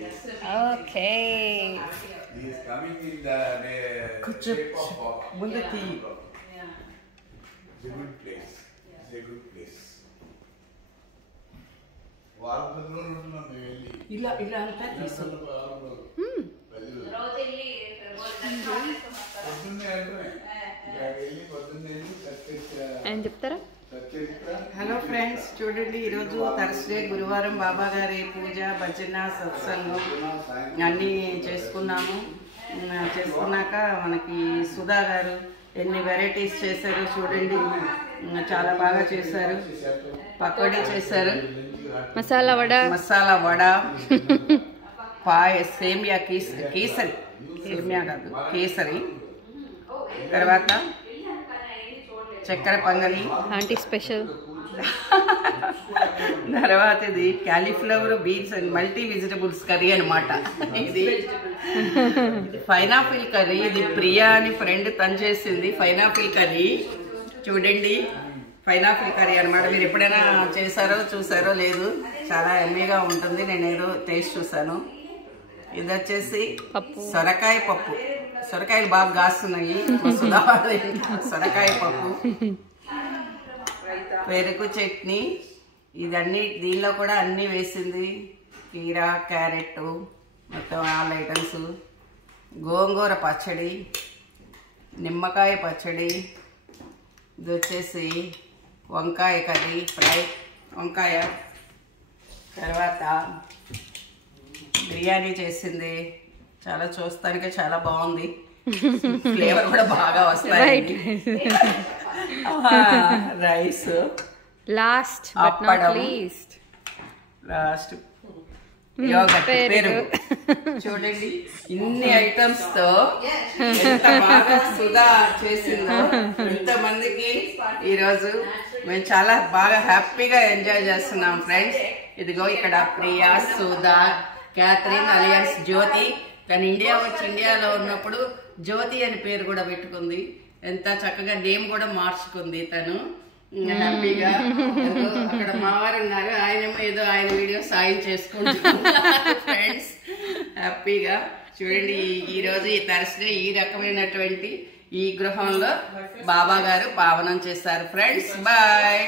Okay. He is coming in the shape of Mundaki. It's a good place. It's a good place. ఇలా ఇలా అంతా తీసు అని చెప్తారా? హలో ఫ్రెండ్స్, చూడండి ఈరోజు థర్స్డే గురువారం బాబా గారి పూజ, భజన, సత్సంగం అన్నీ చేసుకున్నాము. చేసుకున్నాక మనకి సుధా గారు ఎన్ని వెరైటీస్ చేశారు చూడండి. చాలా బాగా చేశారు. పకోడీ చేశారు, మసాలా వడ, సేమియా కేసరి, సేమియా కాదు కేసరి, తర్వాత చక్కెర పొంగలి ఆంటీ స్పెషల్, తర్వాత ఇది cauliflower, beans and multi vegetables curry అనమాట. ఇది పైనాపిల్ కర్రీ. ఇది ప్రియా అని ఫ్రెండ్ తను చేసింది పైనాపిల్ కర్రీ. చూడండి, పైనాపిల్ కర్రీ అనమాట. మీరు ఎప్పుడైనా చూసారో లేదు, చాలా ఎమ్మీగా ఉంటుంది. నేను ఏదో టేస్ట్ చూసాను. ఇది వచ్చేసి సొరకాయ పప్పు. సొరకాయలు బాగా కాస్తున్నాయి. సొరకాయ పప్పు, పెరుగు చట్నీ, ఇదన్నీ దీనిలో కూడా అన్నీ వేసింది. కీరా, క్యారెట్, మొత్తం ఆల్ ఐటమ్స్, గోంగూర పచ్చడి, నిమ్మకాయ పచ్చడి, ఇది వచ్చేసి వంకాయ కర్రీ, ఫ్రై వంకాయ, తర్వాత బిర్యానీ చేసింది. చాలా చూస్తానికి చాలా బాగుంది. ఫ్లేవర్ కూడా బాగా వస్తాయి. రైస్, లాస్ట్ పెరుగు. చూడండి, ఇన్ని ఐటమ్స్ తో ఎంత బాగా సుధా చేసిందో. ఇంతమందికి ఈరోజు మేము చాలా బాగా హ్యాపీగా ఎంజాయ్ చేస్తున్నాం ఫ్రెండ్స్. ఇదిగో ఇక్కడ ప్రియా, సుధా, క్యాథరిన్ అలియాస్ జ్యోతి. కానీ ఇండియాలో ఉన్నప్పుడు జ్యోతి అని పేరు కూడా పెట్టుకుంది. ఎంత చక్కగా నేమ్ కూడా మార్చుకుంది తను హ్యాపీగా. అక్కడ మావారు ఉన్నారు, ఆయన వీడియో సాయం చేసుకుంటున్నారు ఫ్రెండ్స్ హ్యాపీగా. చూడండి, ఈ రోజు ఈ థర్స్డే ఈ రకమైనటువంటి ఈ గృహంలో బాబా గారు పావనం చేస్తారు ఫ్రెండ్స్. బాయ్.